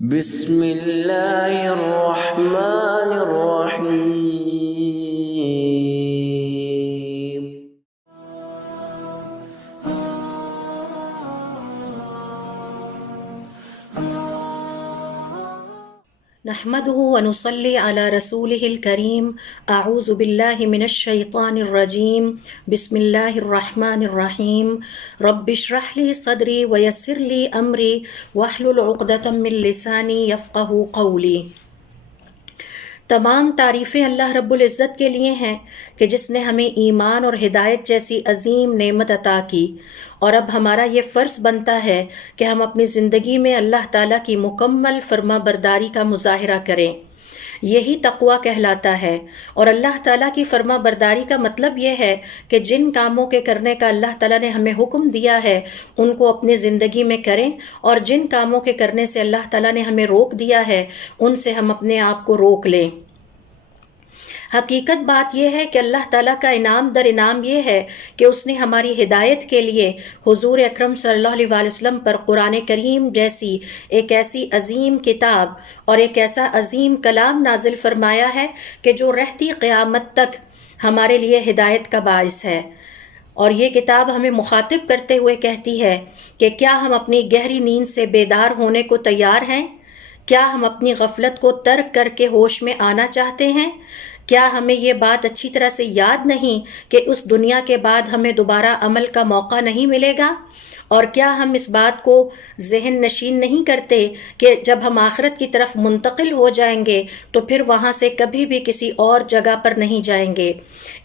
بسم اللہ الرحمن الرحیم۔ نحمده ونصلي على رسوله الكريم۔ اعوذ باللہ من الشیطان الرجیم۔ بسم اللہ الرحمن الرحیم۔ رب اشرح لي صدری ویسر لي امری واحلل عقدۃ من لسانی یفقہوا قولی۔ تمام تعریفیں اللہ رب العزت کے لیے ہیں کہ جس نے ہمیں ایمان اور ہدایت جیسی عظیم نعمت عطا کی، اور اب ہمارا یہ فرض بنتا ہے کہ ہم اپنی زندگی میں اللہ تعالیٰ کی مکمل فرما برداری کا مظاہرہ کریں۔ یہی تقویٰ کہلاتا ہے، اور اللہ تعالیٰ کی فرما برداری کا مطلب یہ ہے کہ جن کاموں کے کرنے کا اللہ تعالیٰ نے ہمیں حکم دیا ہے ان کو اپنی زندگی میں کریں، اور جن کاموں کے کرنے سے اللہ تعالیٰ نے ہمیں روک دیا ہے ان سے ہم اپنے آپ کو روک لیں۔ حقیقت بات یہ ہے کہ اللہ تعالیٰ کا انعام در انعام یہ ہے کہ اس نے ہماری ہدایت کے لیے حضور اکرم صلی اللہ علیہ وسلم پر قرآن کریم جیسی ایک ایسی عظیم کتاب اور ایک ایسا عظیم کلام نازل فرمایا ہے کہ جو رہتی قیامت تک ہمارے لیے ہدایت کا باعث ہے۔ اور یہ کتاب ہمیں مخاطب کرتے ہوئے کہتی ہے کہ کیا ہم اپنی گہری نیند سے بیدار ہونے کو تیار ہیں؟ کیا ہم اپنی غفلت کو ترک کر کے ہوش میں آنا چاہتے ہیں؟ کیا ہمیں یہ بات اچھی طرح سے یاد نہیں کہ اس دنیا کے بعد ہمیں دوبارہ عمل کا موقع نہیں ملے گا؟ اور کیا ہم اس بات کو ذہن نشین نہیں کرتے کہ جب ہم آخرت کی طرف منتقل ہو جائیں گے تو پھر وہاں سے کبھی بھی کسی اور جگہ پر نہیں جائیں گے؟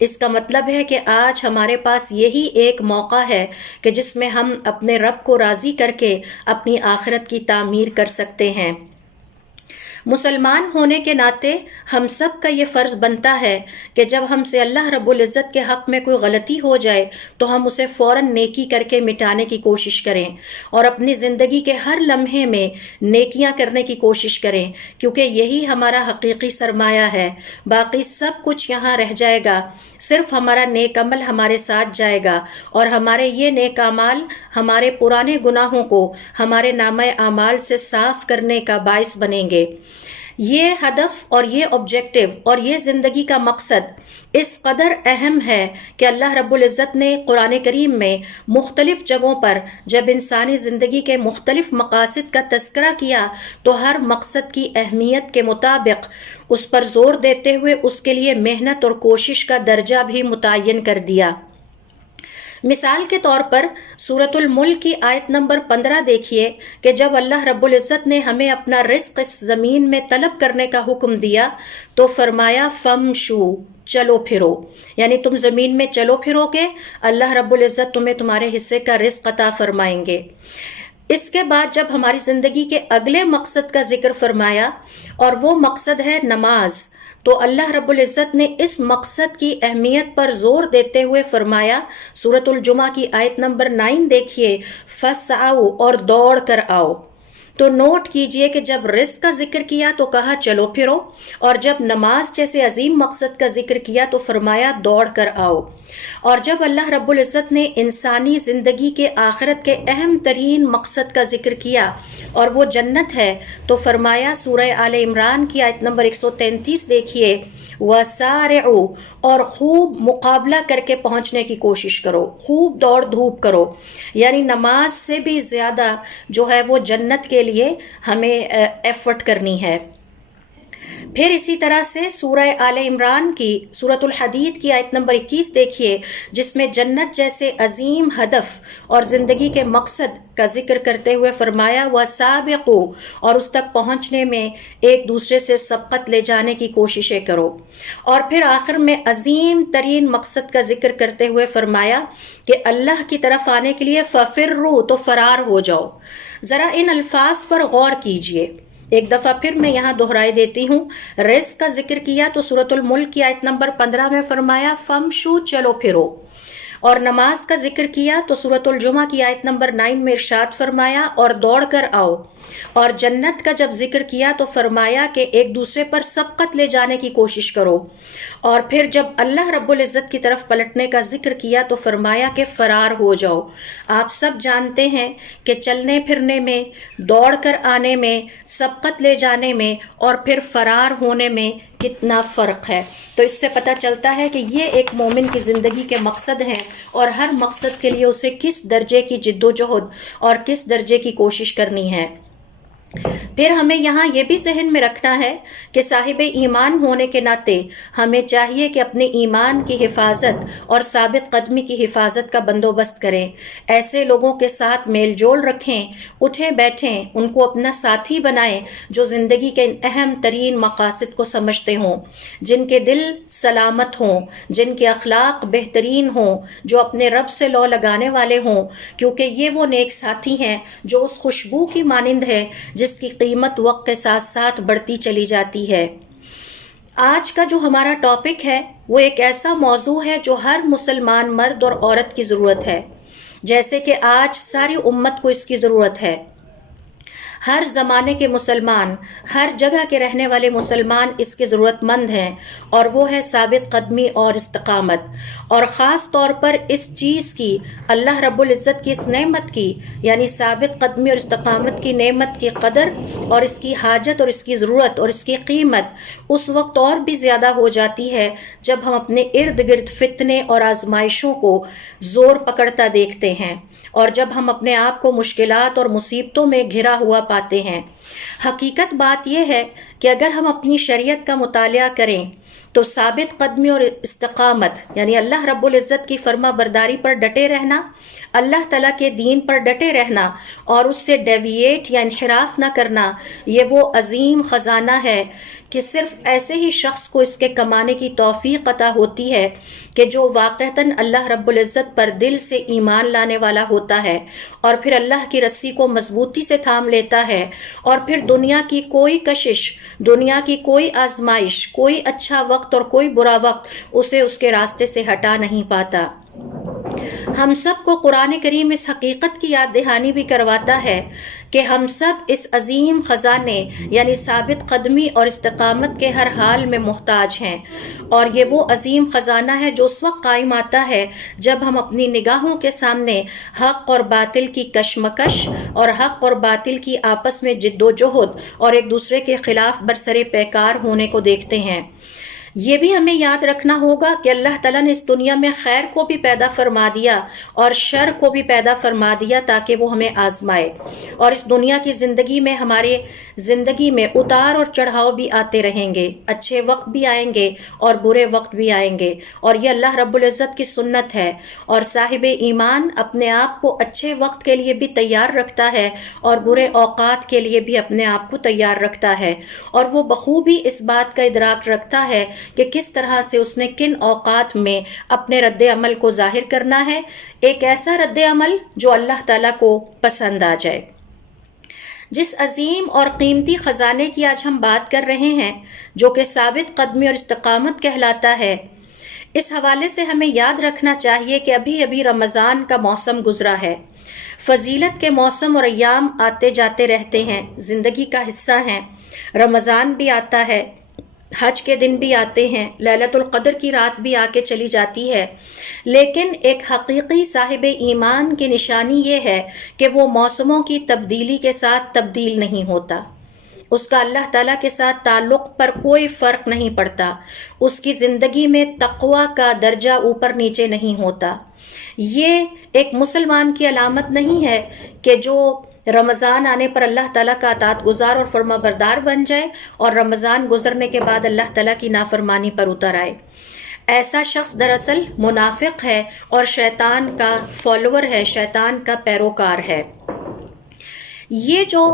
اس کا مطلب ہے کہ آج ہمارے پاس یہی ایک موقع ہے کہ جس میں ہم اپنے رب کو راضی کر کے اپنی آخرت کی تعمیر کر سکتے ہیں۔ مسلمان ہونے کے ناطے ہم سب کا یہ فرض بنتا ہے کہ جب ہم سے اللہ رب العزت کے حق میں کوئی غلطی ہو جائے تو ہم اسے فوراً نیکی کر کے مٹانے کی کوشش کریں، اور اپنی زندگی کے ہر لمحے میں نیکیاں کرنے کی کوشش کریں، کیونکہ یہی ہمارا حقیقی سرمایہ ہے۔ باقی سب کچھ یہاں رہ جائے گا، صرف ہمارا نیک عمل ہمارے ساتھ جائے گا، اور ہمارے یہ نیک اعمال ہمارے پرانے گناہوں کو ہمارے نامہ اعمال سے صاف کرنے کا باعث بنیں گے۔ یہ ہدف اور یہ آبجیکٹو اور یہ زندگی کا مقصد اس قدر اہم ہے کہ اللہ رب العزت نے قرآن کریم میں مختلف جگہوں پر جب انسانی زندگی کے مختلف مقاصد کا تذکرہ کیا تو ہر مقصد کی اہمیت کے مطابق اس پر زور دیتے ہوئے اس کے لیے محنت اور کوشش کا درجہ بھی متعین کر دیا۔ مثال کے طور پر سورۃ الملک کی آیت نمبر 15 دیکھیے کہ جب اللہ رب العزت نے ہمیں اپنا رزق اس زمین میں طلب کرنے کا حکم دیا تو فرمایا فمشو، چلو پھرو، یعنی تم زمین میں چلو پھرو گے، اللہ رب العزت تمہیں تمہارے حصے کا رزق عطا فرمائیں گے۔ اس کے بعد جب ہماری زندگی کے اگلے مقصد کا ذکر فرمایا اور وہ مقصد ہے نماز، تو اللہ رب العزت نے اس مقصد کی اہمیت پر زور دیتے ہوئے فرمایا، سورۃ الجمعہ کی آیت نمبر 9 دیکھیے، فَاسْعَوْا، اور دوڑ کر آؤ۔ تو نوٹ کیجئے کہ جب رزق کا ذکر کیا تو کہا چلو پھرو، اور جب نماز جیسے عظیم مقصد کا ذکر کیا تو فرمایا دوڑ کر آؤ۔ اور جب اللہ رب العزت نے انسانی زندگی کے آخرت کے اہم ترین مقصد کا ذکر کیا اور وہ جنت ہے تو فرمایا سورہ آل عمران کی آیت نمبر 133 دیکھیے، وَسَارِعُوا، اور خوب مقابلہ کر کے پہنچنے کی کوشش کرو، خوب دوڑ دھوپ کرو، یعنی نماز سے بھی زیادہ جو ہے وہ جنت کے لیے ہمیں ایفرٹ کرنی ہے۔ پھر اسی طرح سے سورہ آل عمران کی سورۃ الحدید کی آیت نمبر 21 دیکھیے، جس میں جنت جیسے عظیم ہدف اور زندگی کے مقصد کا ذکر کرتے ہوئے فرمایا وَسَابِقُوا، اور اس تک پہنچنے میں ایک دوسرے سے سبقت لے جانے کی کوششیں کرو۔ اور پھر آخر میں عظیم ترین مقصد کا ذکر کرتے ہوئے فرمایا کہ اللہ کی طرف آنے کے لیے فَفِرُّوا، تو فرار ہو جاؤ۔ ذرا ان الفاظ پر غور کیجئے، ایک دفعہ پھر میں یہاں دہرائی دیتی ہوں۔ رزق کا ذکر کیا تو سورۃ الملک کی آیت نمبر 15 میں فرمایا فمشو، چلو پھرو، اور نماز کا ذکر کیا تو سورۃ الجمعہ کی آیت نمبر 9 میں ارشاد فرمایا اور دوڑ کر آؤ، اور جنت کا جب ذکر کیا تو فرمایا کہ ایک دوسرے پر سبقت لے جانے کی کوشش کرو، اور پھر جب اللہ رب العزت کی طرف پلٹنے کا ذکر کیا تو فرمایا کہ فرار ہو جاؤ۔ آپ سب جانتے ہیں کہ چلنے پھرنے میں، دوڑ کر آنے میں، سبقت لے جانے میں اور پھر فرار ہونے میں کتنا فرق ہے۔ تو اس سے پتہ چلتا ہے کہ یہ ایک مومن کی زندگی کے مقصد ہیں، اور ہر مقصد کے لیے اسے کس درجے کی جد و جہد اور کس درجے کی کوشش کرنی ہے۔ پھر ہمیں یہاں یہ بھی ذہن میں رکھنا ہے کہ صاحب ایمان ہونے کے ناطے ہمیں چاہیے کہ اپنے ایمان کی حفاظت اور ثابت قدمی کی حفاظت کا بندوبست کریں، ایسے لوگوں کے ساتھ میل جول رکھیں، اٹھیں بیٹھیں، ان کو اپنا ساتھی بنائیں جو زندگی کے اہم ترین مقاصد کو سمجھتے ہوں، جن کے دل سلامت ہوں، جن کے اخلاق بہترین ہوں، جو اپنے رب سے لو لگانے والے ہوں، کیونکہ یہ وہ نیک ساتھی ہیں جو اس خوشبو کی مانند ہے جس کی قیمت وقت کے ساتھ ساتھ بڑھتی چلی جاتی ہے۔ آج کا جو ہمارا ٹاپک ہے وہ ایک ایسا موضوع ہے جو ہر مسلمان مرد اور عورت کی ضرورت ہے، جیسے کہ آج ساری امت کو اس کی ضرورت ہے۔ ہر زمانے کے مسلمان، ہر جگہ کے رہنے والے مسلمان اس کے ضرورت مند ہیں، اور وہ ہے ثابت قدمی اور استقامت، اور خاص طور پر اس چیز کی، اللہ رب العزت کی اس نعمت کی، یعنی ثابت قدمی اور استقامت کی نعمت کی قدر اور اس کی حاجت اور اس کی ضرورت اور اس کی قیمت اس وقت اور بھی زیادہ ہو جاتی ہے جب ہم اپنے ارد گرد فتنے اور آزمائشوں کو زور پکڑتا دیکھتے ہیں، اور جب ہم اپنے آپ کو مشکلات اور مصیبتوں میں گھرا ہوا پاتے ہیں۔ حقیقت بات یہ ہے کہ اگر ہم اپنی شریعت کا مطالعہ کریں تو ثابت قدمی اور استقامت، یعنی اللہ رب العزت کی فرما برداری پر ڈٹے رہنا، اللہ تعالیٰ کے دین پر ڈٹے رہنا اور اس سے ڈیویٹ یا انحراف نہ کرنا، یہ وہ عظیم خزانہ ہے کہ صرف ایسے ہی شخص کو اس کے کمانے کی توفیق عطا ہوتی ہے کہ جو واقعتاً اللہ رب العزت پر دل سے ایمان لانے والا ہوتا ہے، اور پھر اللہ کی رسی کو مضبوطی سے تھام لیتا ہے، اور پھر دنیا کی کوئی کشش، دنیا کی کوئی آزمائش، کوئی اچھا وقت اور کوئی برا وقت اسے اس کے راستے سے ہٹا نہیں پاتا۔ ہم سب کو قرآن کریم اس حقیقت کی یاد دہانی بھی کرواتا ہے کہ ہم سب اس عظیم خزانے یعنی ثابت قدمی اور استقامت کے ہر حال میں محتاج ہیں، اور یہ وہ عظیم خزانہ ہے جو اس وقت قائم آتا ہے جب ہم اپنی نگاہوں کے سامنے حق اور باطل کی کشمکش اور حق اور باطل کی آپس میں جد و جہد اور ایک دوسرے کے خلاف برسر پیکار ہونے کو دیکھتے ہیں۔ یہ بھی ہمیں یاد رکھنا ہوگا کہ اللہ تعالیٰ نے اس دنیا میں خیر کو بھی پیدا فرما دیا اور شر کو بھی پیدا فرما دیا تاکہ وہ ہمیں آزمائے، اور اس دنیا کی زندگی میں ہمارے زندگی میں اتار اور چڑھاؤ بھی آتے رہیں گے، اچھے وقت بھی آئیں گے اور برے وقت بھی آئیں گے، اور یہ اللہ رب العزت کی سنت ہے، اور صاحب ایمان اپنے آپ کو اچھے وقت کے لیے بھی تیار رکھتا ہے اور برے اوقات کے لیے بھی اپنے آپ کو تیار رکھتا ہے، اور وہ بخوبی اس بات کا ادراک رکھتا ہے کہ کس طرح سے اس نے کن اوقات میں اپنے رد عمل کو ظاہر کرنا ہے، ایک ایسا رد عمل جو اللہ تعالیٰ کو پسند آ جائے۔ جس عظیم اور قیمتی خزانے کی آج ہم بات کر رہے ہیں جو کہ ثابت قدمی اور استقامت کہلاتا ہے، اس حوالے سے ہمیں یاد رکھنا چاہیے کہ ابھی ابھی رمضان کا موسم گزرا ہے۔ فضیلت کے موسم اور ایام آتے جاتے رہتے ہیں، زندگی کا حصہ ہیں۔ رمضان بھی آتا ہے، حج کے دن بھی آتے ہیں، لیلۃ القدر کی رات بھی آ کے چلی جاتی ہے، لیکن ایک حقیقی صاحب ایمان کی نشانی یہ ہے کہ وہ موسموں کی تبدیلی کے ساتھ تبدیل نہیں ہوتا، اس کا اللہ تعالیٰ کے ساتھ تعلق پر کوئی فرق نہیں پڑتا، اس کی زندگی میں تقوی کا درجہ اوپر نیچے نہیں ہوتا۔ یہ ایک مسلمان کی علامت نہیں ہے کہ جو رمضان آنے پر اللہ تعالیٰ کا اطاعت گزار اور فرما بردار بن جائے اور رمضان گزرنے کے بعد اللہ تعالیٰ کی نافرمانی پر اتر آئے۔ ایسا شخص دراصل منافق ہے اور شیطان کا فالوور ہے، شیطان کا پیروکار ہے۔ یہ جو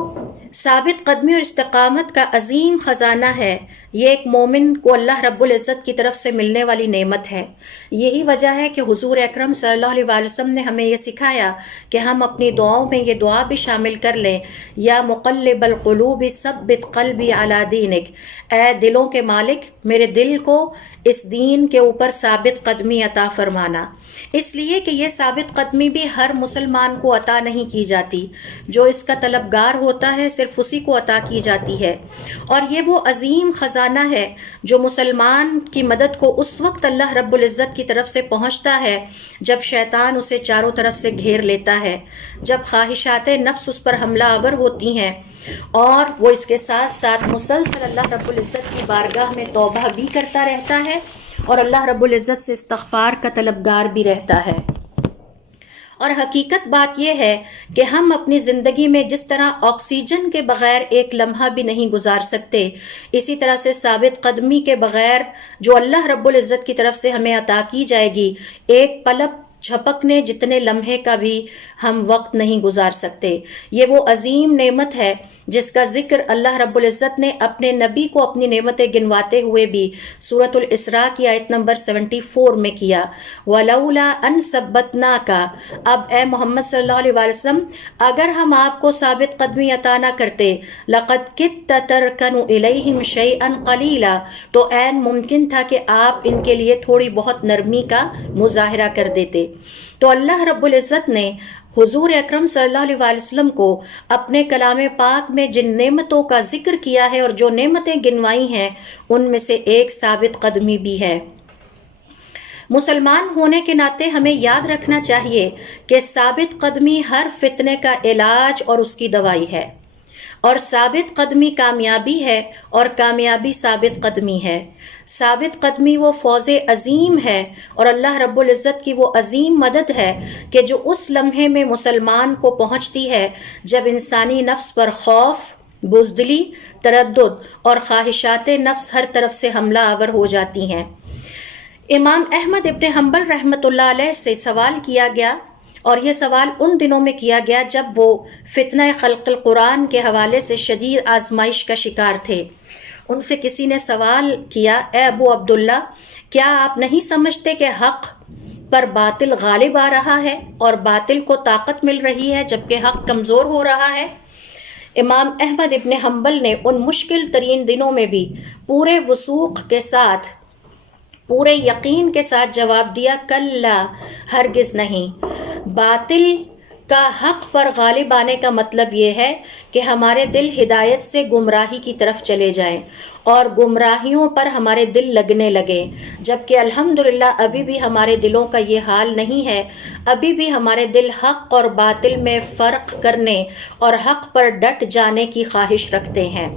ثابت قدمی اور استقامت کا عظیم خزانہ ہے، یہ ایک مومن کو اللہ رب العزت کی طرف سے ملنے والی نعمت ہے۔ یہی وجہ ہے کہ حضور اکرم صلی اللہ علیہ وسلم نے ہمیں یہ سکھایا کہ ہم اپنی دعاؤں میں یہ دعا بھی شامل کر لیں، یا مقلب القلوب ثبت قلبی علی دینک، اے دلوں کے مالک میرے دل کو اس دین کے اوپر ثابت قدمی عطا فرمانا۔ اس لیے کہ یہ ثابت قدمی بھی ہر مسلمان کو عطا نہیں کی جاتی، جو اس کا طلبگار ہوتا ہے صرف اسی کو عطا کی جاتی ہے، اور یہ وہ عظیم خزانہ ہے جو مسلمان کی مدد کو اس وقت اللہ رب العزت کی طرف سے پہنچتا ہے جب شیطان اسے چاروں طرف سے گھیر لیتا ہے، جب خواہشات نفس اس پر حملہ آور ہوتی ہیں، اور وہ اس کے ساتھ ساتھ مسلسل اللہ رب العزت کی بارگاہ میں توبہ بھی کرتا رہتا ہے اور اللہ رب العزت سے استغفار کا طلبگار بھی رہتا ہے۔ اور حقیقت بات یہ ہے کہ ہم اپنی زندگی میں جس طرح آکسیجن کے بغیر ایک لمحہ بھی نہیں گزار سکتے، اسی طرح سے ثابت قدمی کے بغیر جو اللہ رب العزت کی طرف سے ہمیں عطا کی جائے گی، ایک پلک جھپکنے جتنے لمحے کا بھی ہم وقت نہیں گزار سکتے۔ یہ وہ عظیم نعمت ہے جس کا ذکر اللہ رب العزت نے اپنے نبی کو اپنی نعمتیں گنواتے ہوئے بھی سورۃ الاسراء کی آیت نمبر 74 میں کیا، وَلَوْلَا أَن ثَبَّتْنَاكَ۔ اب اے محمد صلی اللہ علیہ وسلم، اگر ہم آپ کو ثابت قدمی عطا نہ کرتے، لَقَدْ كِدتَّ تَرْكَنُ إِلَيْهِمْ شَيْئًا قَلِيلًا، تو عین ممکن تھا کہ آپ ان کے لیے تھوڑی بہت نرمی کا مظاہرہ کر دیتے۔ تو اللہ رب العزت نے حضور اکرم صلی اللہ علیہ وسلم کو اپنے کلام پاک میں جن نعمتوں کا ذکر کیا ہے اور جو نعمتیں گنوائی ہیں، ان میں سے ایک ثابت قدمی بھی ہے۔ مسلمان ہونے کے ناطے ہمیں یاد رکھنا چاہیے کہ ثابت قدمی ہر فتنے کا علاج اور اس کی دوائی ہے، اور ثابت قدمی کامیابی ہے اور کامیابی ثابت قدمی ہے۔ ثابت قدمی وہ فوز عظیم ہے اور اللہ رب العزت کی وہ عظیم مدد ہے کہ جو اس لمحے میں مسلمان کو پہنچتی ہے جب انسانی نفس پر خوف، بزدلی، تردد اور خواہشات نفس ہر طرف سے حملہ آور ہو جاتی ہیں۔ امام احمد ابن حنبل رحمۃ اللہ علیہ سے سوال کیا گیا، اور یہ سوال ان دنوں میں کیا گیا جب وہ فتنہ خلق القرآن کے حوالے سے شدید آزمائش کا شکار تھے۔ ان سے کسی نے سوال کیا، اے ابو عبداللہ، کیا آپ نہیں سمجھتے کہ حق پر باطل غالب آ رہا ہے اور باطل کو طاقت مل رہی ہے جبکہ حق کمزور ہو رہا ہے؟ امام احمد ابن حنبل نے ان مشکل ترین دنوں میں بھی پورے وثوق کے ساتھ، پورے یقین کے ساتھ جواب دیا، کلا، ہرگز نہیں۔ باطل کا حق پر غالب آنے کا مطلب یہ ہے کہ ہمارے دل ہدایت سے گمراہی کی طرف چلے جائیں اور گمراہیوں پر ہمارے دل لگنے لگے، جبکہ الحمدللہ ابھی بھی ہمارے دلوں کا یہ حال نہیں ہے۔ ابھی بھی ہمارے دل حق اور باطل میں فرق کرنے اور حق پر ڈٹ جانے کی خواہش رکھتے ہیں۔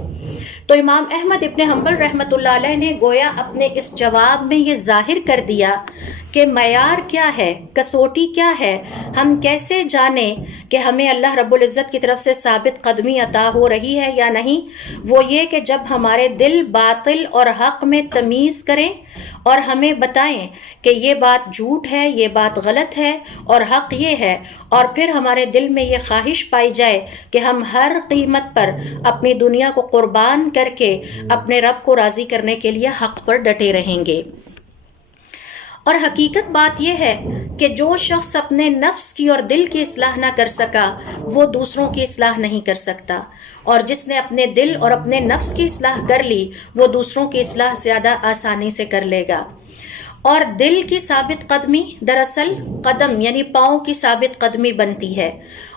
تو امام احمد ابن حنبل رحمۃ اللہ علیہ نے گویا اپنے اس جواب میں یہ ظاہر کر دیا کہ معیار کیا ہے، کسوٹی کیا ہے، ہم کیسے جانیں کہ ہمیں اللہ رب العزت کی طرف سے ثابت قدمی عطا ہو رہی ہے یا نہیں؟ وہ یہ کہ جب ہمارے دل باطل اور حق میں تمیز کریں اور ہمیں بتائیں کہ یہ بات جھوٹ ہے، یہ بات غلط ہے اور حق یہ ہے، اور پھر ہمارے دل میں یہ خواہش پائی جائے کہ ہم ہر قیمت پر اپنی دنیا کو قربان کر کے اپنے رب کو راضی کرنے کے لیے حق پر ڈٹے رہیں گے۔ اور حقیقت بات یہ ہے کہ جو شخص اپنے نفس کی اور دل کی اصلاح نہ کر سکا، وہ دوسروں کی اصلاح نہیں کر سکتا، اور جس نے اپنے دل اور اپنے نفس کی اصلاح کر لی، وہ دوسروں کی اصلاح زیادہ آسانی سے کر لے گا۔ اور دل کی ثابت قدمی دراصل قدم یعنی پاؤں کی ثابت قدمی بنتی ہے،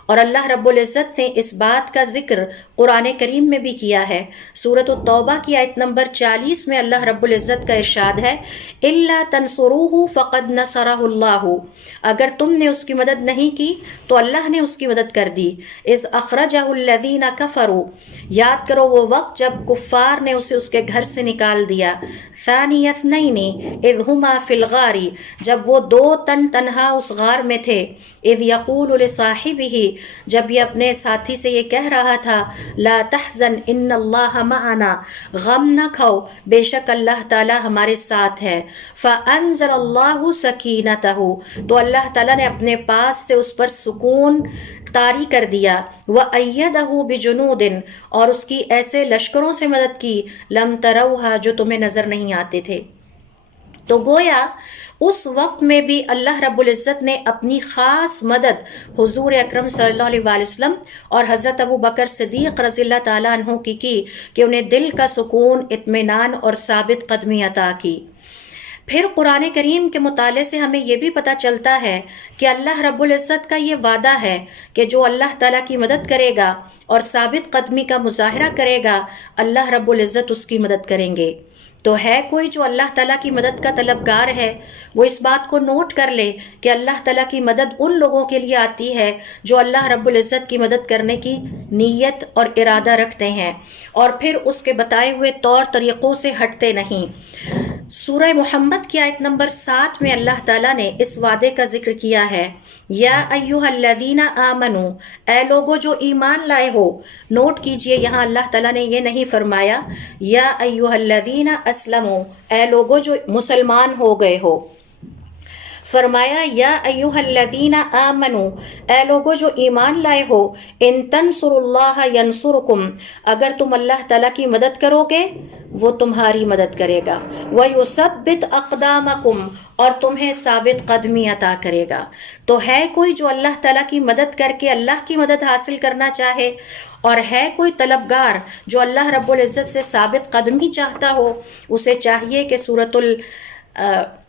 اور اللہ رب العزت نے اس بات کا ذکر قرآن کریم میں بھی کیا ہے۔ سورۃ التوبہ کی آیت نمبر 40 میں اللہ رب العزت کا ارشاد ہے، اِلَّا تَنْصُرُوهُ فَقَدْ نَصَرَهُ اللَّهُ، اگر تم نے اس کی مدد نہیں کی تو اللہ نے اس کی مدد کر دی۔ اِذْ أَخْرَجَهُ الَّذِينَ كَفَرُوا، یاد کرو وہ وقت جب کفار نے اسے اس کے گھر سے نکال دیا۔ ثَانِيَ اثْنَيْنِ إِذْ هُمَا فِي الْغَارِ، جب وہ دو تنہا اس غار میں تھے۔ اِذْ يَقُولُ لِصَاحِبِهِ، جب یہ اپنے ساتھی سے یہ کہہ رہا تھا، لا تحزن ان اللہ معنا، غم نہ کھاؤ، بے شک اللہ تعالی ہمارے ساتھ ہے۔ فانزل اللہ سکینتہ، تو اللہ تعالی نے اپنے پاس سے اس پر سکون طاری کر دیا۔ وَأَيَّدَهُ بِجُنُودٍ، اور اس کی ایسے لشکروں سے مدد کی، لم تروها، جو تمہیں نظر نہیں آتے تھے۔ تو گویا اس وقت میں بھی اللہ رب العزت نے اپنی خاص مدد حضور اکرم صلی اللہ علیہ وسلم اور حضرت ابو بکر صدیق رضی اللہ تعالیٰ عنہ کی کہ انہیں دل کا سکون، اطمینان اور ثابت قدمی عطا کی۔ پھر قرآن کریم کے مطالعے سے ہمیں یہ بھی پتہ چلتا ہے کہ اللہ رب العزت کا یہ وعدہ ہے کہ جو اللہ تعالیٰ کی مدد کرے گا اور ثابت قدمی کا مظاہرہ کرے گا، اللہ رب العزت اس کی مدد کریں گے۔ تو ہے کوئی جو اللہ تعالیٰ کی مدد کا طلبگار ہے، وہ اس بات کو نوٹ کر لے کہ اللہ تعالیٰ کی مدد ان لوگوں کے لیے آتی ہے جو اللہ رب العزت کی مدد کرنے کی نیت اور ارادہ رکھتے ہیں اور پھر اس کے بتائے ہوئے طور طریقوں سے ہٹتے نہیں۔ سورہ محمد کی آیت نمبر 7 میں اللہ تعالیٰ نے اس وعدے کا ذکر کیا ہے، یا ایھا الذین آمنو، اے لوگو جو ایمان لائے ہو۔ نوٹ کیجئے یہاں اللہ تعالیٰ نے یہ نہیں فرمایا یا ایھا الذین اسلموا، اے لوگو جو مسلمان ہو گئے ہو، فرمایا یا ایھا الذین آمنو، اے لوگو جو ایمان لائے ہو، ان تنصروا اللہ ینصرکم، اگر تم اللہ تعالیٰ کی مدد کرو گے وہ تمہاری مدد کرے گا، وَيُثَبِّتْ أَقْدَامَكُمْ، اور تمہیں ثابت قدمی عطا کرے گا۔ تو ہے کوئی جو اللہ تعالیٰ کی مدد کر کے اللہ کی مدد حاصل کرنا چاہے، اور ہے کوئی طلبگار جو اللہ رب العزت سے ثابت قدمی چاہتا ہو، اسے چاہیے کہ سورۃ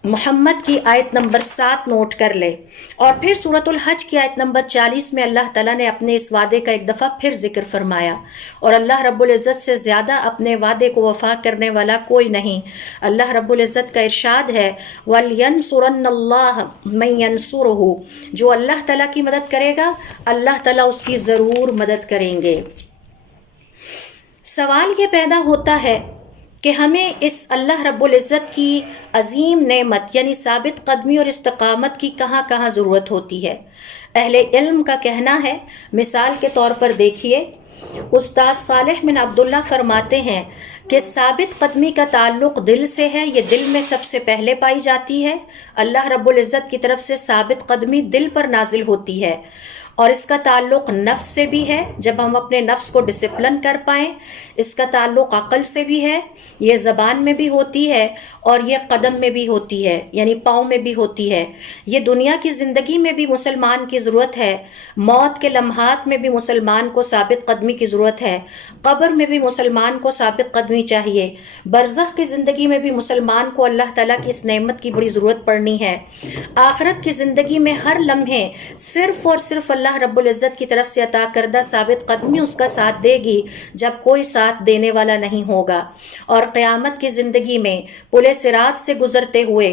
محمد کی آیت نمبر 7 نوٹ کر لے، اور پھر سورۃ الحج کی آیت نمبر 40 میں اللہ تعالیٰ نے اپنے اس وعدے کا ایک دفعہ پھر ذکر فرمایا، اور اللہ رب العزت سے زیادہ اپنے وعدے کو وفا کرنے والا کوئی نہیں۔ اللہ رب العزت کا ارشاد ہے وَلْيَنْصُرَنَّ اللَّهُ مَن يَنْصُرُهُ، جو اللہ تعالیٰ کی مدد کرے گا اللہ تعالیٰ اس کی ضرور مدد کریں گے۔ سوال یہ پیدا ہوتا ہے کہ ہمیں اس اللہ رب العزت کی عظیم نعمت یعنی ثابت قدمی اور استقامت کی کہاں کہاں ضرورت ہوتی ہے۔ اہل علم کا کہنا ہے، مثال کے طور پر دیکھیے، استاد صالح بن عبداللہ فرماتے ہیں کہ ثابت قدمی کا تعلق دل سے ہے، یہ دل میں سب سے پہلے پائی جاتی ہے۔ اللہ رب العزت کی طرف سے ثابت قدمی دل پر نازل ہوتی ہے، اور اس کا تعلق نفس سے بھی ہے، جب ہم اپنے نفس کو ڈسپلن کر پائیں۔ اس کا تعلق عقل سے بھی ہے، یہ زبان میں بھی ہوتی ہے، اور یہ قدم میں بھی ہوتی ہے، یعنی پاؤں میں بھی ہوتی ہے۔ یہ دنیا کی زندگی میں بھی مسلمان کی ضرورت ہے، موت کے لمحات میں بھی مسلمان کو ثابت قدمی کی ضرورت ہے، قبر میں بھی مسلمان کو ثابت قدمی چاہیے، برزخ کی زندگی میں بھی مسلمان کو اللہ تعالیٰ کی اس نعمت کی بڑی ضرورت پڑنی ہے۔ آخرت کی زندگی میں ہر لمحے صرف اور صرف اللہ رب العزت کی طرف سے عطا کردہ ثابت قدمی اس کا ساتھ دے گی، جب کوئی ساتھ دینے والا نہیں ہوگا۔ اور قیامت کی زندگی میں پل صراط سے گزرتے ہوئے،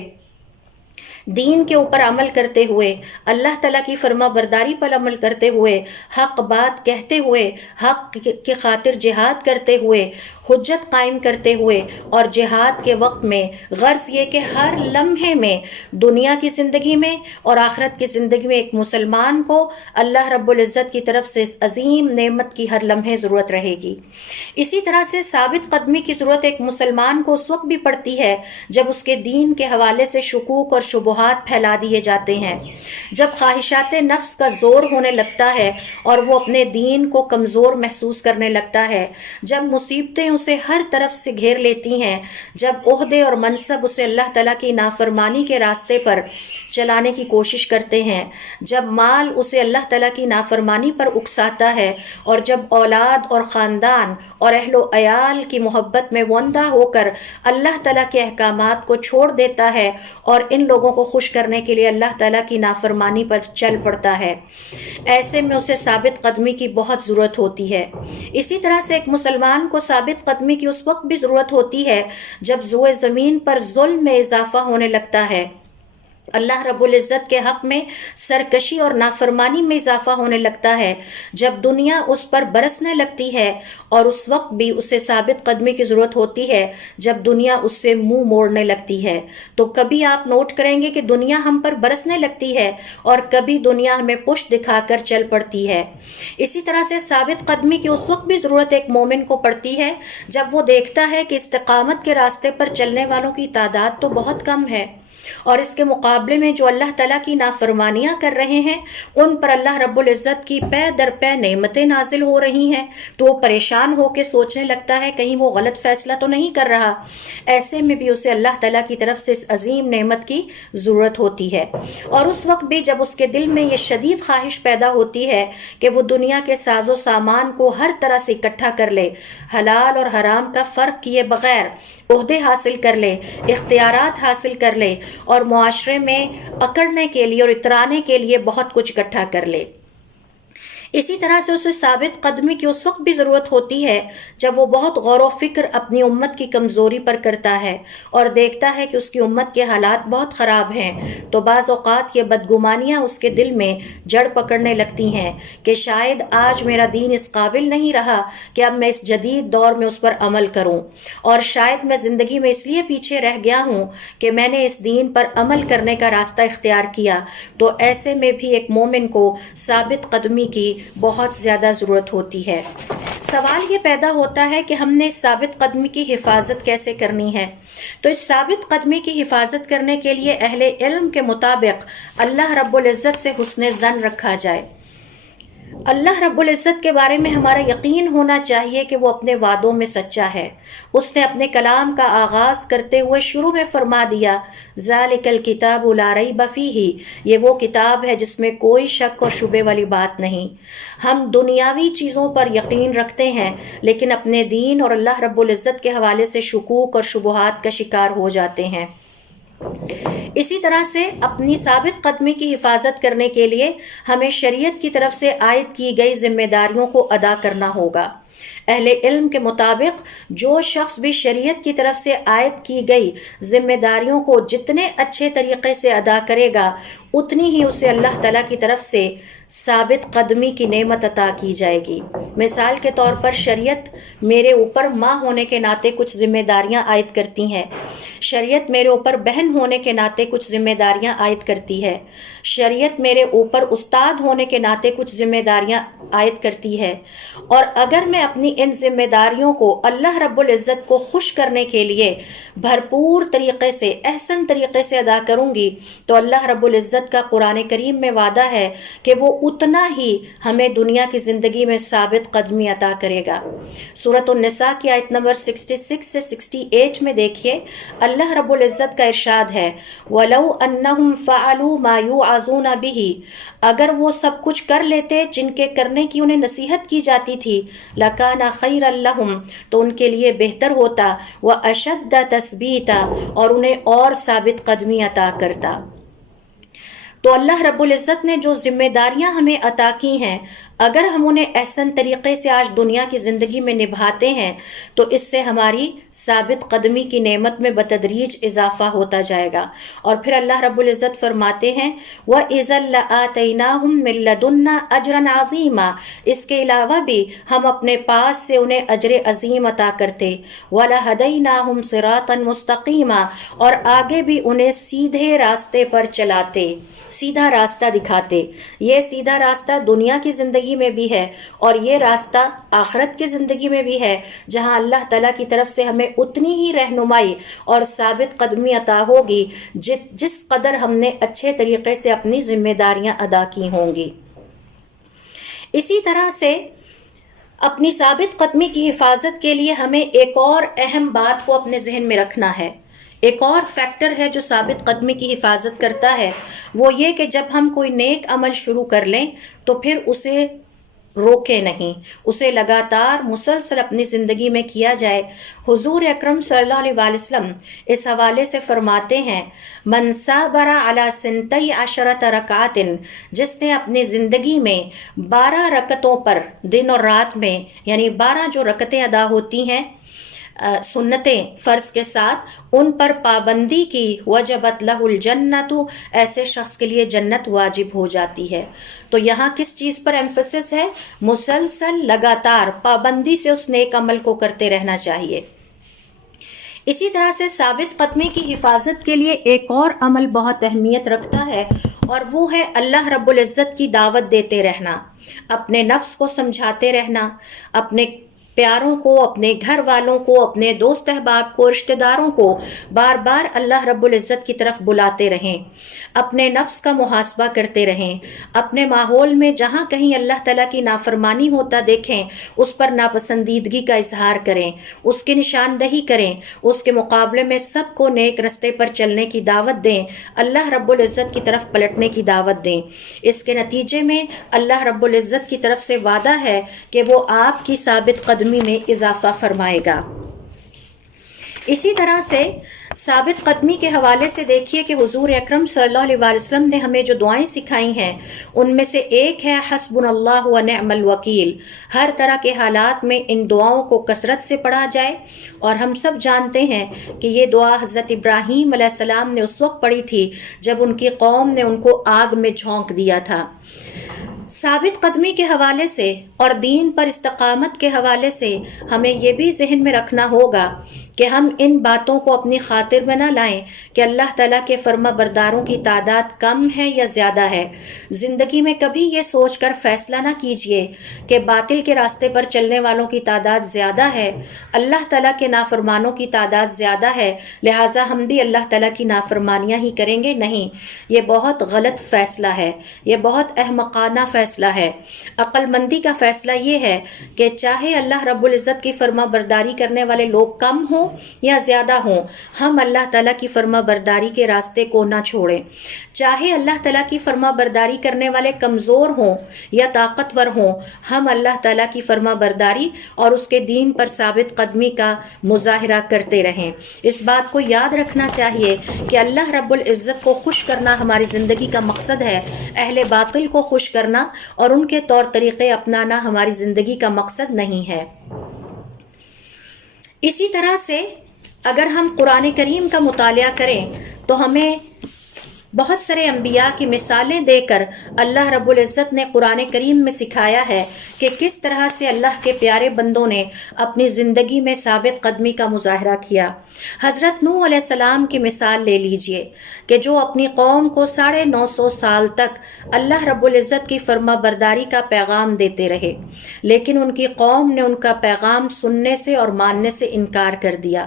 دین کے اوپر عمل کرتے ہوئے، اللہ تعالیٰ کی فرما برداری پر عمل کرتے ہوئے، حق بات کہتے ہوئے، حق کی خاطر جہاد کرتے ہوئے، حجت قائم کرتے ہوئے، اور جہاد کے وقت میں غرض یہ کہ ہر لمحے میں دنیا کی زندگی میں اور آخرت کی زندگی میں ایک مسلمان کو اللہ رب العزت کی طرف سے اس عظیم نعمت کی ہر لمحے ضرورت رہے گی۔ اسی طرح سے ثابت قدمی کی ضرورت ایک مسلمان کو اس وقت بھی پڑتی ہے جب اس کے دین کے حوالے سے شکوک اور شبہات پھیلا دیے جاتے ہیں، جب خواہشات نفس کا زور ہونے لگتا ہے اور وہ اپنے دین کو کمزور محسوس کرنے لگتا ہے، جب مصیبتیں اسے ہر طرف سے گھیر لیتی ہیں، جب عہدے اور منصب اسے اللہ تعالیٰ کی نافرمانی کے راستے پر چلانے کی کوشش کرتے ہیں، جب مال اسے اللہ تعالیٰ کی نافرمانی پر اکساتا ہے، اور جب اولاد اور خاندان اور اہل و عیال کی محبت میں وندہ ہو کر اللہ تعالیٰ کے احکامات کو چھوڑ دیتا ہے اور ان لوگوں کو خوش کرنے کے لیے اللہ تعالیٰ کی نافرمانی پر چل پڑتا ہے، ایسے میں اسے ثابت قدمی کی بہت ضرورت ہوتی ہے۔ اسی طرح سے ایک مسلمان کو ثابت قدمی کی اس وقت بھی ضرورت ہوتی ہے جب زوئے زمین پر ظلم میں اضافہ ہونے لگتا ہے، اللہ رب العزت کے حق میں سرکشی اور نافرمانی میں اضافہ ہونے لگتا ہے، جب دنیا اس پر برسنے لگتی ہے، اور اس وقت بھی اسے ثابت قدمی کی ضرورت ہوتی ہے جب دنیا اس سے منہ موڑنے لگتی ہے۔ تو کبھی آپ نوٹ کریں گے کہ دنیا ہم پر برسنے لگتی ہے اور کبھی دنیا ہمیں پشت دکھا کر چل پڑتی ہے۔ اسی طرح سے ثابت قدمی کی اس وقت بھی ضرورت ایک مومن کو پڑتی ہے جب وہ دیکھتا ہے کہ استقامت کے راستے پر چلنے والوں کی تعداد تو بہت کم ہے، اور اس کے مقابلے میں جو اللہ تعالیٰ کی نافرمانیاں کر رہے ہیں ان پر اللہ رب العزت کی پے در پے نعمتیں نازل ہو رہی ہیں، تو وہ پریشان ہو کے سوچنے لگتا ہے کہیں وہ غلط فیصلہ تو نہیں کر رہا۔ ایسے میں بھی اسے اللہ تعالیٰ کی طرف سے اس عظیم نعمت کی ضرورت ہوتی ہے، اور اس وقت بھی جب اس کے دل میں یہ شدید خواہش پیدا ہوتی ہے کہ وہ دنیا کے ساز و سامان کو ہر طرح سے اکٹھا کر لے، حلال اور حرام کا فرق کیے بغیر عہدے حاصل کر لے، اختیارات حاصل کر لے، اور معاشرے میں اکڑنے کے لیے اور اترانے کے لیے بہت کچھ اکٹھا کر لے۔ اسی طرح سے اسے ثابت قدمی کی اس وقت بھی ضرورت ہوتی ہے جب وہ بہت غور و فکر اپنی امت کی کمزوری پر کرتا ہے اور دیکھتا ہے کہ اس کی امت کے حالات بہت خراب ہیں، تو بعض اوقات یہ بدگمانیاں اس کے دل میں جڑ پکڑنے لگتی ہیں کہ شاید آج میرا دین اس قابل نہیں رہا کہ اب میں اس جدید دور میں اس پر عمل کروں، اور شاید میں زندگی میں اس لیے پیچھے رہ گیا ہوں کہ میں نے اس دین پر عمل کرنے کا راستہ اختیار کیا۔ تو ایسے میں بھی ایک مومن کو ثابت قدمی کی بہت زیادہ ضرورت ہوتی ہے۔ سوال یہ پیدا ہوتا ہے کہ ہم نے اس ثابت قدمی کی حفاظت کیسے کرنی ہے؟ تو اس ثابت قدمی کی حفاظت کرنے کے لیے اہل علم کے مطابق اللہ رب العزت سے حسن ظن رکھا جائے۔ اللہ رب العزت کے بارے میں ہمارا یقین ہونا چاہیے کہ وہ اپنے وعدوں میں سچا ہے۔ اس نے اپنے کلام کا آغاز کرتے ہوئے شروع میں فرما دیا، ذالک الکتاب لا ریب فیہ، یہ وہ کتاب ہے جس میں کوئی شک اور شبے والی بات نہیں۔ ہم دنیاوی چیزوں پر یقین رکھتے ہیں لیکن اپنے دین اور اللہ رب العزت کے حوالے سے شکوک اور شبہات کا شکار ہو جاتے ہیں۔ اسی طرح سے اپنی ثابت قدمی کی حفاظت کرنے کے لیے ہمیں شریعت کی طرف سے عائد کی گئی ذمہ داریوں کو ادا کرنا ہوگا۔ اہل علم کے مطابق جو شخص بھی شریعت کی طرف سے عائد کی گئی ذمہ داریوں کو جتنے اچھے طریقے سے ادا کرے گا اتنی ہی اسے اللہ تعالیٰ کی طرف سے ثابت قدمی کی نعمت عطا کی جائے گی۔ مثال کے طور پر شریعت میرے اوپر ماں ہونے کے ناطے کچھ ذمہ داریاں عائد کرتی ہیں، شریعت میرے اوپر بہن ہونے کے ناطے کچھ ذمہ داریاں عائد کرتی ہے، شریعت میرے اوپر استاد ہونے کے ناطے کچھ ذمہ داریاں عائد کرتی ہے، اور اگر میں اپنی ان ذمہ داریوں کو اللہ رب العزت کو خوش کرنے کے لیے بھرپور طریقے سے احسن طریقے سے ادا کروں گی تو اللہ رب العزت کا قرآن کریم میں وعدہ ہے کہ وہ اتنا ہی ہمیں دنیا کی زندگی میں ثابت قدمی عطا کرے گا۔ سورۃ النساء کی آیت نمبر 66 سے 68 میں دیکھیے، اللہ رب العزت کا ارشاد ہے، وَلَوْ أَنَّهُمْ فَعَلُوا مَا يُوعَظُونَ بِهِ، اگر وہ سب کچھ کر لیتے جن کے کرنے کی انہیں نصیحت کی جاتی تھی، لَكَانَ خَيْرًا لَهُمْ، تو ان کے لیے بہتر ہوتا، وَأَشَدَّ تَثْبِيتًا، اور انہیں اور ثابت قدمی عطا کرتا۔ تو اللہ رب العزت نے جو ذمہ داریاں ہمیں عطا کی ہیں اگر ہم انہیں احسن طریقے سے آج دنیا کی زندگی میں نبھاتے ہیں تو اس سے ہماری ثابت قدمی کی نعمت میں بتدریج اضافہ ہوتا جائے گا۔ اور پھر اللہ رب العزت فرماتے ہیں وَإِذًا لَآتَيْنَاهُم مِّن لَّدُنَّا أَجْرًا عَظِيمًا، اس کے علاوہ بھی ہم اپنے پاس سے انہیں اجر عظیم عطا کرتے، وَلَهَدَيْنَاهُمْ صِرَاطًا مُسْتَقِيمًا، اور آگے بھی انہیں سیدھے راستے پر چلاتے، سیدھا راستہ دکھاتے۔ یہ سیدھا راستہ دنیا کی زندگی میں بھی ہے اور یہ راستہ آخرت کی زندگی میں بھی ہے، جہاں اللہ تعالیٰ کی طرف سے ہمیں اتنی ہی رہنمائی اور ثابت قدمی عطا ہوگی جس قدر ہم نے اچھے طریقے سے اپنی ذمہ داریاں ادا کی ہوں گی۔ اسی طرح سے اپنی ثابت قدمی کی حفاظت کے لیے ہمیں ایک اور اہم بات کو اپنے ذہن میں رکھنا ہے۔ ایک اور فیکٹر ہے جو ثابت قدمی کی حفاظت کرتا ہے، وہ یہ کہ جب ہم کوئی نیک عمل شروع کر لیں تو پھر اسے روکے نہیں، اسے لگاتار مسلسل اپنی زندگی میں کیا جائے۔ حضور اکرم صلی اللہ علیہ وسلم اس حوالے سے فرماتے ہیں من صابر علی 12 رکعات، جس نے اپنی زندگی میں 12 رکعتوں پر دن اور رات میں، یعنی 12 جو رکعتیں ادا ہوتی ہیں سنتیں فرض کے ساتھ، ان پر پابندی کی، وجبت لہ الجنت، ایسے شخص کے لیے جنت واجب ہو جاتی ہے۔ تو یہاں کس چیز پر ایمفسس ہے؟ مسلسل لگاتار پابندی سے اس نیک عمل کو کرتے رہنا چاہیے۔ اسی طرح سے ثابت قدمی کی حفاظت کے لیے ایک اور عمل بہت اہمیت رکھتا ہے، اور وہ ہے اللہ رب العزت کی دعوت دیتے رہنا، اپنے نفس کو سمجھاتے رہنا، اپنے پیاروں کو، اپنے گھر والوں کو، اپنے دوست احباب کو، رشتہ داروں کو بار بار اللہ رب العزت کی طرف بلاتے رہیں، اپنے نفس کا محاسبہ کرتے رہیں، اپنے ماحول میں جہاں کہیں اللہ تعالیٰ کی نافرمانی ہوتا دیکھیں اس پر ناپسندیدگی کا اظہار کریں، اس کی نشاندہی کریں، اس کے مقابلے میں سب کو نیک رستے پر چلنے کی دعوت دیں، اللہ رب العزت کی طرف پلٹنے کی دعوت دیں۔ اس کے نتیجے میں اللہ رب العزت کی طرف سے وعدہ ہے کہ وہ آپ کی ثابت قدمی میں اضافہ فرمائے گا۔ اسی طرح سے ثابت قدمی کے حوالے سے دیکھیے کہ حضور اکرم صلی اللہ علیہ وسلم نے ہمیں جو دعائیں سکھائی ہیں ان میں سے ایک ہے حسبنا اللہ و نعم الوکیل۔ ہر طرح کے حالات میں ان دعاؤں کو کثرت سے پڑھا جائے، اور ہم سب جانتے ہیں کہ یہ دعا حضرت ابراہیم علیہ السلام نے اس وقت پڑھی تھی جب ان کی قوم نے ان کو آگ میں جھونک دیا تھا۔ ثابت قدمی کے حوالے سے اور دین پر استقامت کے حوالے سے ہمیں یہ بھی ذہن میں رکھنا ہوگا کہ ہم ان باتوں کو اپنی خاطر میں نہ لائیں کہ اللہ تعالیٰ کے فرما برداروں کی تعداد کم ہے یا زیادہ ہے۔ زندگی میں کبھی یہ سوچ کر فیصلہ نہ کیجئے کہ باطل کے راستے پر چلنے والوں کی تعداد زیادہ ہے، اللہ تعالیٰ کے نافرمانوں کی تعداد زیادہ ہے، لہٰذا ہم بھی اللہ تعالیٰ کی نافرمانیاں ہی کریں گے۔ نہیں، یہ بہت غلط فیصلہ ہے، یہ بہت احمقانہ فیصلہ ہے۔ عقل مندی کا فیصلہ یہ ہے کہ چاہے اللہ رب العزت کی فرما برداری کرنے والے لوگ کم ہوں یا زیادہ ہوں، ہم اللہ تعالیٰ کی فرما برداری کے راستے کو نہ چھوڑیں۔ چاہے اللہ تعالیٰ کی فرما برداری کرنے والے کمزور ہوں یا طاقتور ہوں، ہم اللہ تعالیٰ کی فرما برداری اور اس کے دین پر ثابت قدمی کا مظاہرہ کرتے رہیں۔ اس بات کو یاد رکھنا چاہیے کہ اللہ رب العزت کو خوش کرنا ہماری زندگی کا مقصد ہے، اہل باطل کو خوش کرنا اور ان کے طور طریقے اپنانا ہماری زندگی کا مقصد نہیں ہے۔ اسی طرح سے اگر ہم قرآن کریم کا مطالعہ کریں تو ہمیں بہت سارے انبیاء کی مثالیں دے کر اللہ رب العزت نے قرآن کریم میں سکھایا ہے کہ کس طرح سے اللہ کے پیارے بندوں نے اپنی زندگی میں ثابت قدمی کا مظاہرہ کیا۔ حضرت نوح علیہ السلام کی مثال لے لیجئے کہ جو اپنی قوم کو 950 سال تک اللہ رب العزت کی فرما برداری کا پیغام دیتے رہے، لیکن ان کی قوم نے ان کا پیغام سننے سے اور ماننے سے انکار کر دیا۔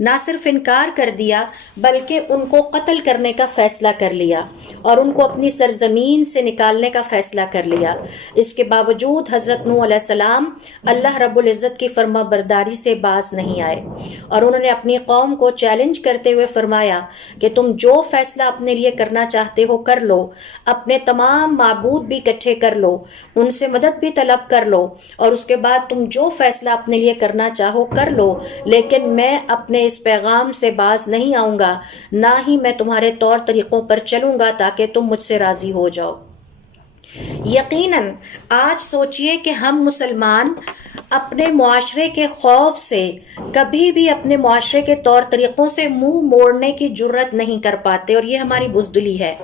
نہ صرف انکار کر دیا بلکہ ان کو قتل کرنے کا فیصلہ کر لیا اور ان کو اپنی سرزمین سے نکالنے کا فیصلہ کر لیا۔ اس کے باوجود حضرت نوح علیہ السلام اللہ رب العزت کی فرما برداری سے باز نہیں آئے، اور انہوں نے اپنی قوم کو چیلنج کرتے ہوئے فرمایا کہ تم جو فیصلہ اپنے لیے کرنا چاہتے ہو کر لو، اپنے تمام معبود بھی اکٹھے کر لو، ان سے مدد بھی طلب کر لو، اور اس کے بعد تم جو فیصلہ اپنے لیے کرنا چاہو کر لو، لیکن میں اپنے اس پیغام سے باز نہیں آؤں گا، نہ ہی میں تمہارے طور طریقوں پر چلوں گا تاکہ تم مجھ سے راضی ہو جاؤ۔ یقیناً آج سوچئے کہ ہم مسلمان اپنے معاشرے کے خوف سے کبھی بھی اپنے معاشرے کے طور طریقوں سے منہ موڑنے کی جرت نہیں کر پاتے، اور یہ ہماری بزدلی ہے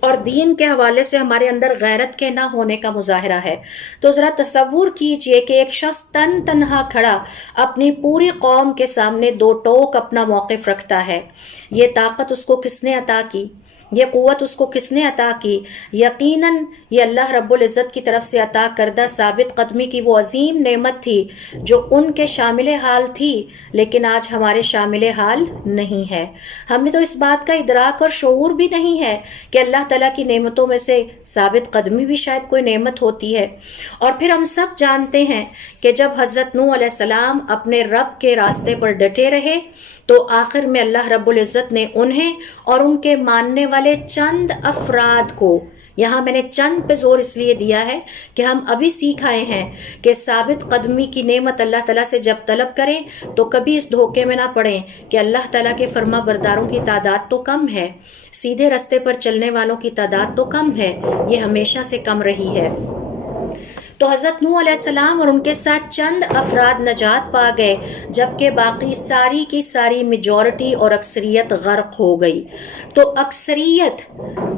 اور دین کے حوالے سے ہمارے اندر غیرت کے نہ ہونے کا مظاہرہ ہے۔ تو ذرا تصور کیجئے کہ ایک شخص تنہا کھڑا اپنی پوری قوم کے سامنے 2 ٹوک اپنا موقف رکھتا ہے۔ یہ طاقت اس کو کس نے عطا کی؟ یہ قوت اس کو کس نے عطا کی؟ یقیناً یہ اللہ رب العزت کی طرف سے عطا کردہ ثابت قدمی کی وہ عظیم نعمت تھی جو ان کے شامل حال تھی، لیکن آج ہمارے شامل حال نہیں ہے۔ ہمیں تو اس بات کا ادراک اور شعور بھی نہیں ہے کہ اللہ تعالیٰ کی نعمتوں میں سے ثابت قدمی بھی شاید کوئی نعمت ہوتی ہے۔ اور پھر ہم سب جانتے ہیں کہ جب حضرت نوح علیہ السلام اپنے رب کے راستے پر ڈٹے رہے تو آخر میں اللہ رب العزت نے انہیں اور ان کے ماننے والے چند افراد کو، یہاں میں نے چند پہ زور اس لیے دیا ہے کہ ہم ابھی سیکھ آئے ہیں کہ ثابت قدمی کی نعمت اللہ تعالیٰ سے جب طلب کریں تو کبھی اس دھوکے میں نہ پڑیں کہ اللہ تعالیٰ کے فرما برداروں کی تعداد تو کم ہے، سیدھے راستے پر چلنے والوں کی تعداد تو کم ہے، یہ ہمیشہ سے کم رہی ہے۔ تو حضرت نوح علیہ السلام اور ان کے ساتھ چند افراد نجات پا گئے، جبکہ باقی ساری کی ساری میجورٹی اور اکثریت غرق ہو گئی۔ تو اکثریت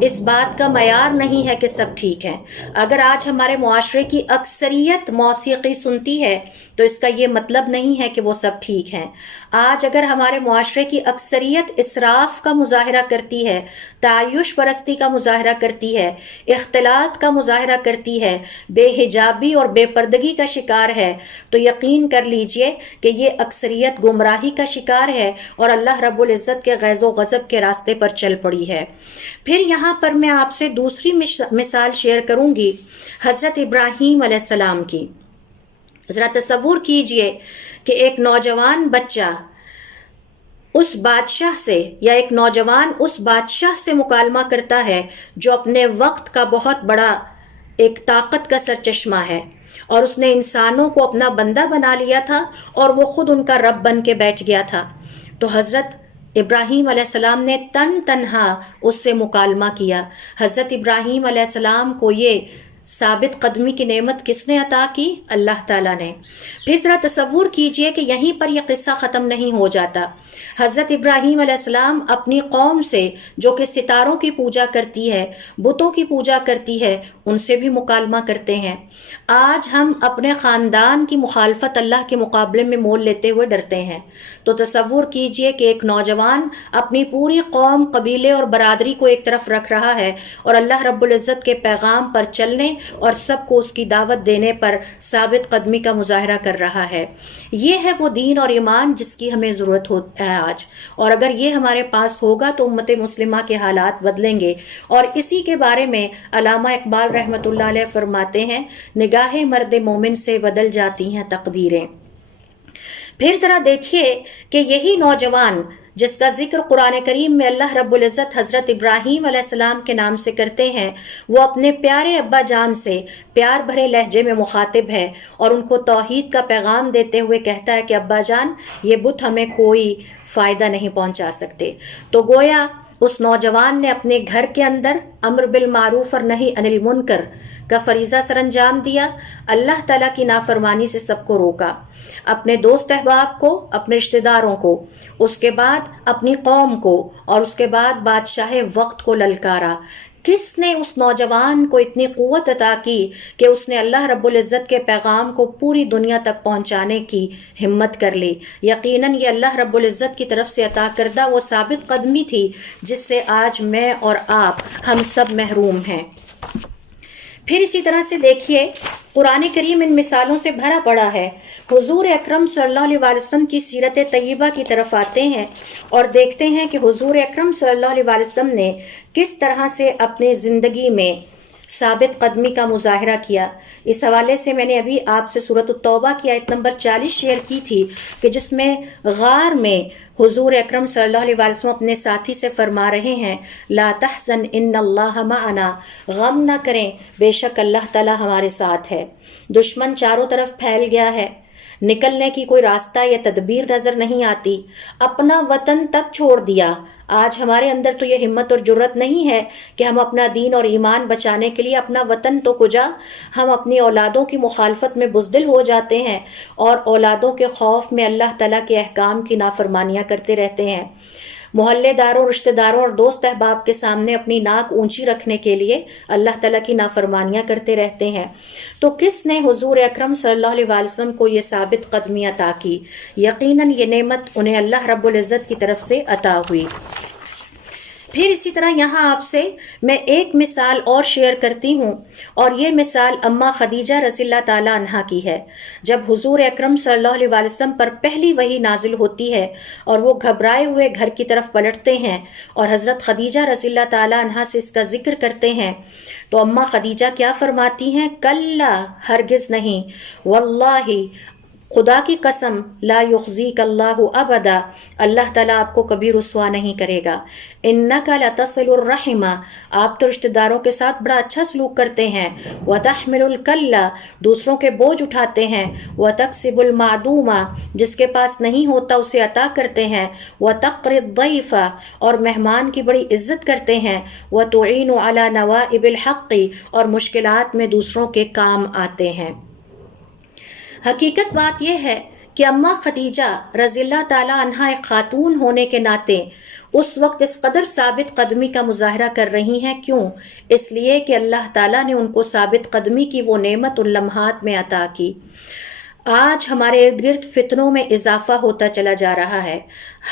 اس بات کا معیار نہیں ہے کہ سب ٹھیک ہیں۔ اگر آج ہمارے معاشرے کی اکثریت موسیقی سنتی ہے تو اس کا یہ مطلب نہیں ہے کہ وہ سب ٹھیک ہیں۔ آج اگر ہمارے معاشرے کی اکثریت اسراف کا مظاہرہ کرتی ہے، تعیش پرستی کا مظاہرہ کرتی ہے، اختلاط کا مظاہرہ کرتی ہے، بے حجابی اور بے پردگی کا شکار ہے، تو یقین کر لیجئے کہ یہ اکثریت گمراہی کا شکار ہے اور اللہ رب العزت کے غیظ و غضب کے راستے پر چل پڑی ہے۔ پھر یہاں پر میں آپ سے دوسری مثال شیئر کروں گی حضرت ابراہیم علیہ السلام کی۔ ذرا تصور کیجئے کہ ایک نوجوان بچہ اس بادشاہ سے یا ایک نوجوان اس بادشاہ سے مکالمہ کرتا ہے جو اپنے وقت کا بہت بڑا ایک طاقت کا سرچشمہ ہے، اور اس نے انسانوں کو اپنا بندہ بنا لیا تھا اور وہ خود ان کا رب بن کے بیٹھ گیا تھا۔ تو حضرت ابراہیم علیہ السلام نے تنہا اس سے مکالمہ کیا۔ حضرت ابراہیم علیہ السلام کو یہ ثابت قدمی کی نعمت کس نے عطا کی؟ اللہ تعالیٰ نے۔ پھر ذرا تصور کیجئے کہ یہیں پر یہ قصہ ختم نہیں ہو جاتا۔ حضرت ابراہیم علیہ السلام اپنی قوم سے جو کہ ستاروں کی پوجا کرتی ہے، بتوں کی پوجا کرتی ہے، ان سے بھی مکالمہ کرتے ہیں۔ آج ہم اپنے خاندان کی مخالفت اللہ کے مقابلے میں مول لیتے ہوئے ڈرتے ہیں، تو تصور کیجئے کہ ایک نوجوان اپنی پوری قوم، قبیلے اور برادری کو ایک طرف رکھ رہا ہے اور اللہ رب العزت کے پیغام پر چلنے اور سب کو اس کی دعوت دینے پر ثابت قدمی کا مظاہرہ کر رہا ہے۔ یہ ہے وہ دین اور ایمان جس کی ہمیں ضرورت ہے آج، اور اگر یہ ہمارے پاس ہوگا تو امت مسلمہ کے حالات بدلیں گے۔ اور اسی کے بارے میں علامہ اقبال رحمۃ اللہ علیہ فرماتے ہیں، نگاہ مرد مومن سے بدل جاتی ہیں تقدیریں۔ پھر ذرا دیکھیے کہ یہی نوجوان جس کا ذکر قرآن کریم میں اللہ رب العزت حضرت ابراہیم علیہ السلام کے نام سے کرتے ہیں، وہ اپنے پیارے ابا جان سے پیار بھرے لہجے میں مخاطب ہے اور ان کو توحید کا پیغام دیتے ہوئے کہتا ہے کہ ابا جان، یہ بت ہمیں کوئی فائدہ نہیں پہنچا سکتے۔ تو گویا اس نوجوان نے اپنے گھر کے اندر امر بالمعروف اور نہی عن المنکر کا فریضہ سر انجام دیا، اللہ تعالیٰ کی نافرمانی سے سب کو روکا، اپنے دوست احباب کو، اپنے رشتہ داروں کو، اس کے بعد اپنی قوم کو، اور اس کے بعد بادشاہ وقت کو للکارا۔ کس نے اس نوجوان کو اتنی قوت عطا کی کہ اس نے اللہ رب العزت کے پیغام کو پوری دنیا تک پہنچانے کی ہمت کر لی؟ یقیناً یہ اللہ رب العزت کی طرف سے عطا کردہ وہ ثابت قدمی تھی جس سے آج میں اور آپ ہم سب محروم ہیں۔ پھر اسی طرح سے دیکھیے قرآن کریم ان مثالوں سے بھرا پڑا ہے۔ حضور اکرم صلی اللہ علیہ وسلم کی سیرت طیبہ کی طرف آتے ہیں اور دیکھتے ہیں کہ حضور اکرم صلی اللہ علیہ وسلم نے کس طرح سے اپنی زندگی میں ثابت قدمی کا مظاہرہ کیا۔ اس حوالے سے میں نے ابھی آپ سے سورۃ التوبہ کی آیت نمبر 40 شیئر کی تھی کہ جس میں غار میں حضور اکرم صلی اللہ علیہ وسلم اپنے ساتھی سے فرما رہے ہیں، لا تحزن ان اللہ معنا، غم نہ کریں، بے شک اللہ تعالی ہمارے ساتھ ہے۔ دشمن چاروں طرف پھیل گیا ہے، نکلنے کی کوئی راستہ یا تدبیر نظر نہیں آتی، اپنا وطن تک چھوڑ دیا۔ آج ہمارے اندر تو یہ ہمت اور جرت نہیں ہے کہ ہم اپنا دین اور ایمان بچانے کے لیے اپنا وطن تو کجا، ہم اپنی اولادوں کی مخالفت میں بزدل ہو جاتے ہیں اور اولادوں کے خوف میں اللہ تعالیٰ کے احکام کی نافرمانیاں کرتے رہتے ہیں۔ محلے داروں، رشتہ داروں اور دوست احباب کے سامنے اپنی ناک اونچی رکھنے کے لیے اللہ تعالیٰ کی نافرمانیاں کرتے رہتے ہیں۔ تو کس نے حضور اکرم صلی اللہ علیہ وسلم کو یہ ثابت قدمی عطا کی؟ یقیناً یہ نعمت انہیں اللہ رب العزت کی طرف سے عطا ہوئی۔ پھر اسی طرح یہاں آپ سے میں ایک مثال اور شیئر کرتی ہوں، اور یہ مثال اماں خدیجہ رضی اللہ تعالی عنہا کی ہے۔ جب حضور اکرم صلی اللہ علیہ وسلم پر پہلی وحی نازل ہوتی ہے اور وہ گھبرائے ہوئے گھر کی طرف پلٹتے ہیں اور حضرت خدیجہ رضی اللہ تعالی عنہا سے اس کا ذکر کرتے ہیں، تو اماں خدیجہ کیا فرماتی ہیں؟ کلا، ہرگز نہیں، واللہ، خدا کی قسم، لا یخزیک اللہ ابدا، اللہ تعالیٰ آپ کو کبھی رسوا نہیں کرے گا۔ انک لتصل الرحم، آپ تو رشتہ داروں کے ساتھ بڑا اچھا سلوک کرتے ہیں۔ وتحمل الکل، دوسروں کے بوجھ اٹھاتے ہیں۔ وتکسب المعدوم، جس کے پاس نہیں ہوتا اسے عطا کرتے ہیں۔ وتقری الضیف، اور مہمان کی بڑی عزت کرتے ہیں۔ وتعین علی نوائب الحق، اور مشکلات میں دوسروں کے کام آتے ہیں۔ حقیقت بات یہ ہے کہ اماں خدیجہ رضی اللہ تعالیٰ عنہا ایک خاتون ہونے کے ناطے اس وقت اس قدر ثابت قدمی کا مظاہرہ کر رہی ہیں. کیوں؟ اس لیے کہ اللہ تعالیٰ نے ان کو ثابت قدمی کی وہ نعمت ان لمحات میں عطا کی. آج ہمارے ارد گرد فتنوں میں اضافہ ہوتا چلا جا رہا ہے.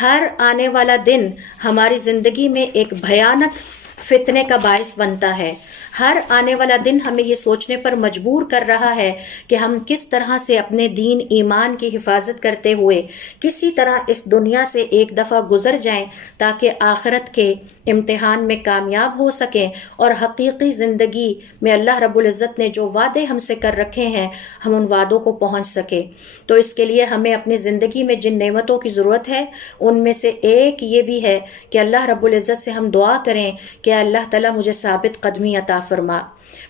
ہر آنے والا دن ہماری زندگی میں ایک بھیانک فتنے کا باعث بنتا ہے. ہر آنے والا دن ہمیں یہ سوچنے پر مجبور کر رہا ہے کہ ہم کس طرح سے اپنے دین ایمان کی حفاظت کرتے ہوئے کسی طرح اس دنیا سے ایک دفعہ گزر جائیں تاکہ آخرت کے امتحان میں کامیاب ہو سکیں اور حقیقی زندگی میں اللہ رب العزت نے جو وعدے ہم سے کر رکھے ہیں ہم ان وعدوں کو پہنچ سکیں. تو اس کے لیے ہمیں اپنی زندگی میں جن نعمتوں کی ضرورت ہے ان میں سے ایک یہ بھی ہے کہ اللہ رب العزت سے ہم دعا کریں کہ اللہ تعالیٰ مجھے ثابت قدمی عطا فرما.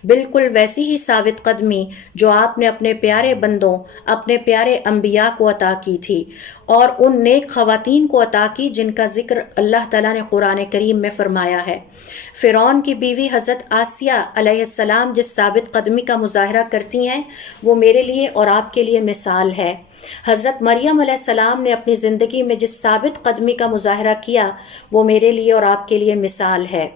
بالکل ویسی ہی ثابت قدمی جو آپ نے اپنے پیارے بندوں اپنے پیارے انبیاء کو عطا کی تھی اور ان نیک خواتین کو عطا کی جن کا ذکر اللہ تعالیٰ نے قرآن کریم میں فرمایا ہے. فرعون کی بیوی حضرت آسیہ علیہ السلام جس ثابت قدمی کا مظاہرہ کرتی ہیں وہ میرے لیے اور آپ کے لیے مثال ہے. حضرت مریم علیہ السلام نے اپنی زندگی میں جس ثابت قدمی کا مظاہرہ کیا وہ میرے لیے اور آپ کے لیے مثال ہے.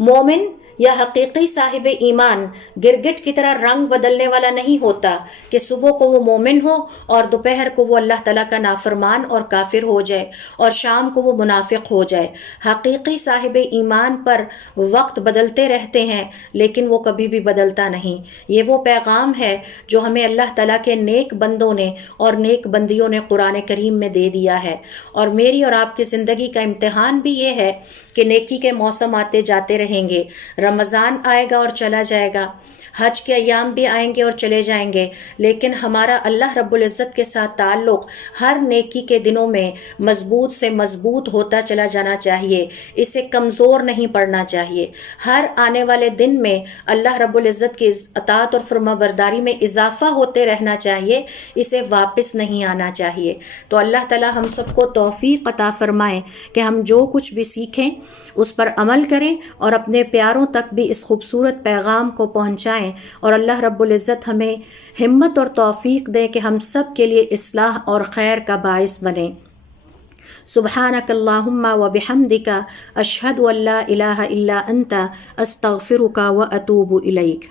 مومن یا حقیقی صاحب ایمان گرگٹ کی طرح رنگ بدلنے والا نہیں ہوتا کہ صبح کو وہ مومن ہو اور دوپہر کو وہ اللہ تعالیٰ کا نافرمان اور کافر ہو جائے اور شام کو وہ منافق ہو جائے. حقیقی صاحب ایمان پر وقت بدلتے رہتے ہیں لیکن وہ کبھی بھی بدلتا نہیں. یہ وہ پیغام ہے جو ہمیں اللہ تعالیٰ کے نیک بندوں نے اور نیک بندیوں نے قرآن کریم میں دے دیا ہے. اور میری اور آپ کی زندگی کا امتحان بھی یہ ہے کہ نیکی کے موسم آتے جاتے رہیں گے. رمضان آئے گا اور چلا جائے گا، حج کے ایام بھی آئیں گے اور چلے جائیں گے، لیکن ہمارا اللہ رب العزت کے ساتھ تعلق ہر نیکی کے دنوں میں مضبوط سے مضبوط ہوتا چلا جانا چاہیے. اسے کمزور نہیں پڑنا چاہیے. ہر آنے والے دن میں اللہ رب العزت کی اطاعت اور فرما برداری میں اضافہ ہوتے رہنا چاہیے، اسے واپس نہیں آنا چاہیے. تو اللہ تعالی ہم سب کو توفیق عطا فرمائے کہ ہم جو کچھ بھی سیکھیں اس پر عمل کریں اور اپنے پیاروں تک بھی اس خوبصورت پیغام کو پہنچائیں. اور اللہ رب العزت ہمیں ہمت اور توفیق دے کہ ہم سب کے لیے اصلاح اور خیر کا باعث بنیں. سبحانک اللہم و بحمدک اشہد ان لا الہ الا انت استغفرک و اتوب الیک.